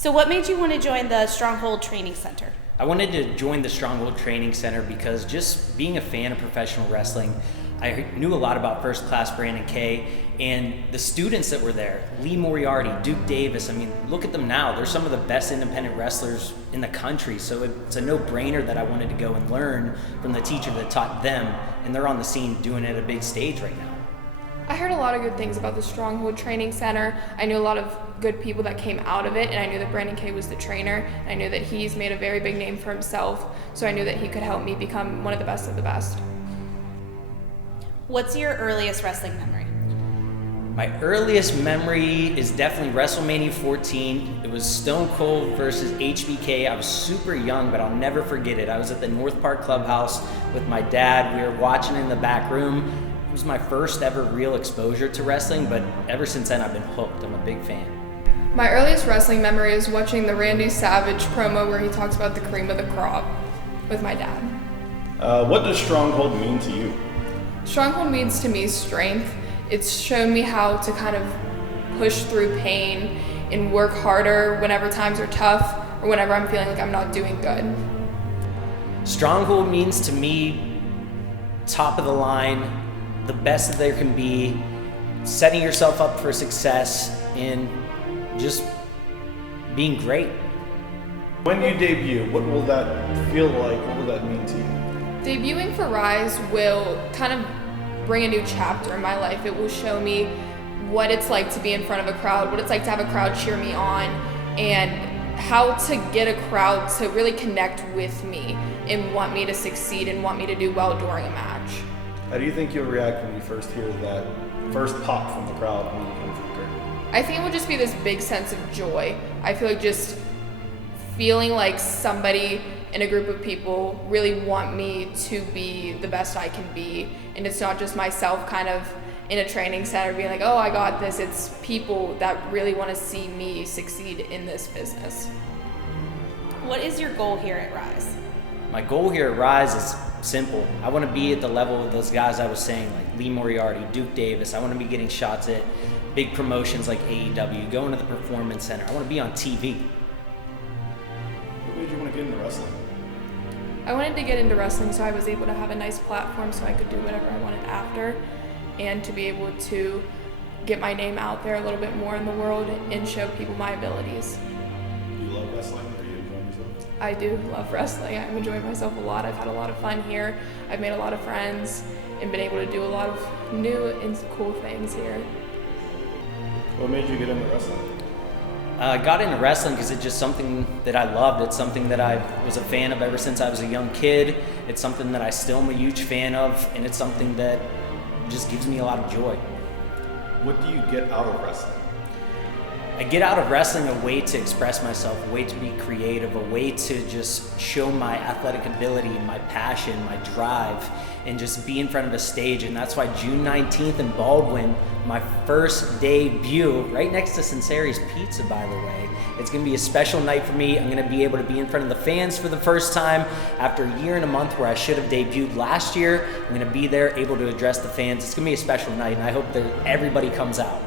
So what made you want to join the Stronghold Training Center? I wanted to join the Stronghold Training Center because just being a fan of professional wrestling, I knew a lot about First Class Brandon Kay and the students that were there. Lee Moriarty, Duke Davis, I mean, look at them now. They're some of the best independent wrestlers in the country. So it's a no-brainer that I wanted to go and learn from the teacher that taught them, and they're on the scene doing it at a big stage right now. I heard a lot of good things about the Stronghold Training Center. I knew a lot of good people that came out of it, and I knew that Brandon Kay was the trainer, and I knew that he's made a very big name for himself, so I knew that he could help me become one of the best of the best. What's your earliest wrestling memory? My earliest memory is definitely WrestleMania 14. It was Stone Cold versus HBK. I was super young, but I'll never forget it. I was at the North Park Clubhouse with my dad. We were watching in the back room. It was my first ever real exposure to wrestling, but ever since then I've been hooked. I'm a big fan. My earliest wrestling memory is watching the Randy Savage promo where he talks about the cream of the crop with my dad. What does Stronghold mean to you? Stronghold means to me strength. It's shown me how to kind of push through pain and work harder whenever times are tough or whenever I'm feeling like I'm not doing good. Stronghold means to me top of the line, the best that there can be, setting yourself up for success and just being great. When you debut, what will that feel like? What will that mean to you? Debuting for Rise will kind of bring a new chapter in my life. It will show me what it's like to be in front of a crowd, what it's like to have a crowd cheer me on, and how to get a crowd to really connect with me and want me to succeed and want me to do well during a match. How do you think you'll react when you first hear that first pop from the crowd when you come through the curtain? I think it would just be this big sense of joy. I feel like just feeling like somebody in a group of people really want me to be the best I can be. And it's not just myself kind of in a training center being like, oh, I got this. It's people that really want to see me succeed in this business. What is your goal here at Rise? My goal here at Rise is simple. I want to be at the level of those guys I was saying, like Lee Moriarty, Duke Davis. I want to be getting shots at big promotions like AEW, going to the Performance Center. I want to be on TV. What made you want to get into wrestling? I wanted to get into wrestling so I was able to have a nice platform so I could do whatever I wanted after, and to be able to get my name out there a little bit more in the world and show people my abilities. Do you love wrestling? Or are you enjoying yourself? I do love wrestling. I'm enjoying myself a lot. I've had a lot of fun here. I've made a lot of friends and been able to do a lot of new and cool things here. What made you get into wrestling? I got into wrestling because it's just something that I loved. It's something that I was a fan of ever since I was a young kid. It's something that I still am a huge fan of, and it's something that just gives me a lot of joy. What do you get out of wrestling? I get out of wrestling a way to express myself, a way to be creative, a way to just show my athletic ability, my passion, my drive, and just be in front of a stage. And that's why June 19th in Baldwin, my first debut, right next to Sunseri's Pizza, by the way. It's gonna be a special night for me. I'm gonna be able to be in front of the fans for the first time after a year and a month where I should have debuted last year. I'm gonna be there able to address the fans. It's gonna be a special night, and I hope that everybody comes out.